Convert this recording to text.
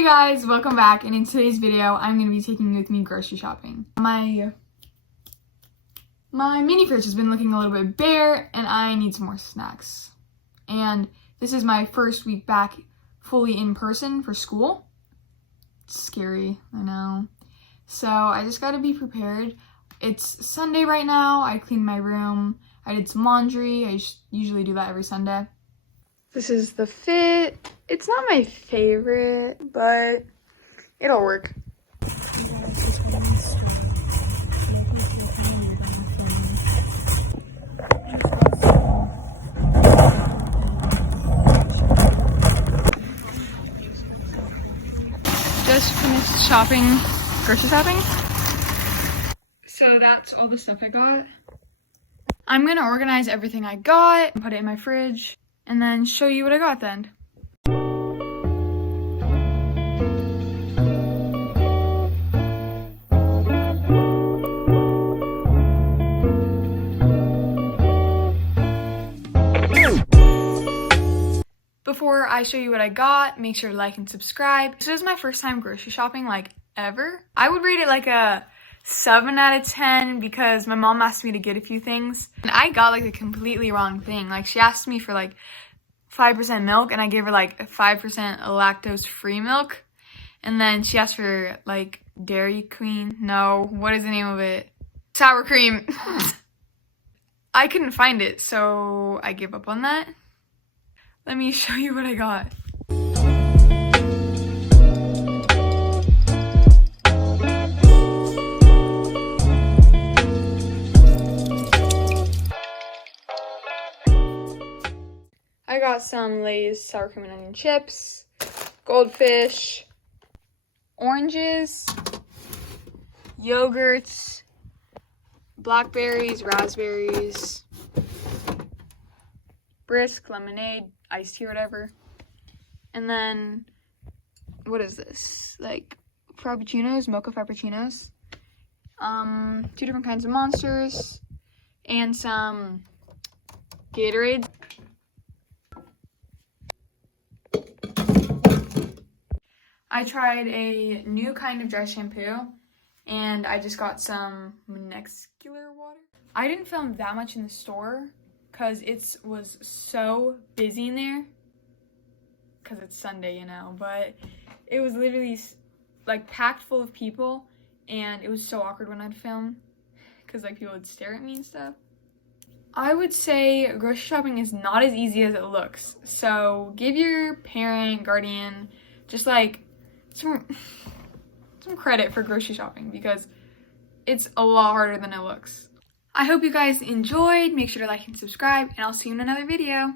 Hey guys, welcome back, and in today's video I'm going to be taking you with me grocery shopping. My mini fridge has been looking a little bit bare and I need some more snacks. And this is my first week back fully in person for school. It's scary, I know. So I just got to be prepared. It's Sunday right now. I cleaned my room. I did some laundry. I usually do that every Sunday. This is the fit. It's not my favorite, but it'll work. Just finished grocery shopping. So that's all the stuff I got. I'm gonna organize everything I got and put it in my fridge and then show you what I got at the end. Before I show you what I got, make sure to like and subscribe. This is my first time grocery shopping, like, ever. I would rate it like a 7 out of 10 because my mom asked me to get a few things. And I got like the completely wrong thing. Like, she asked me for like 5% milk and I gave her like 5% lactose-free milk. And then she asked for like Dairy Queen. No, what is the name of it? Sour cream. I couldn't find it, so I gave up on that. Let me show you what I got. I got some Lay's sour cream and onion chips, goldfish, oranges, yogurts, blackberries, raspberries, brisk, lemonade, iced tea or whatever. And then, what is this? Like, frappuccinos, mocha frappuccinos. 2 different kinds of Monsters, and some Gatorade. I tried a new kind of dry shampoo, and I just got some Nextcular water. I didn't film that much in the store because it was so busy in there because it's Sunday, you know, but it was literally like packed full of people, and it was so awkward when I'd film because like people would stare at me and stuff. I would say grocery shopping is not as easy as it looks, so give your parent, guardian, just like some credit for grocery shopping because it's a lot harder than it looks. I hope you guys enjoyed. Make sure to like and subscribe, and I'll see you in another video.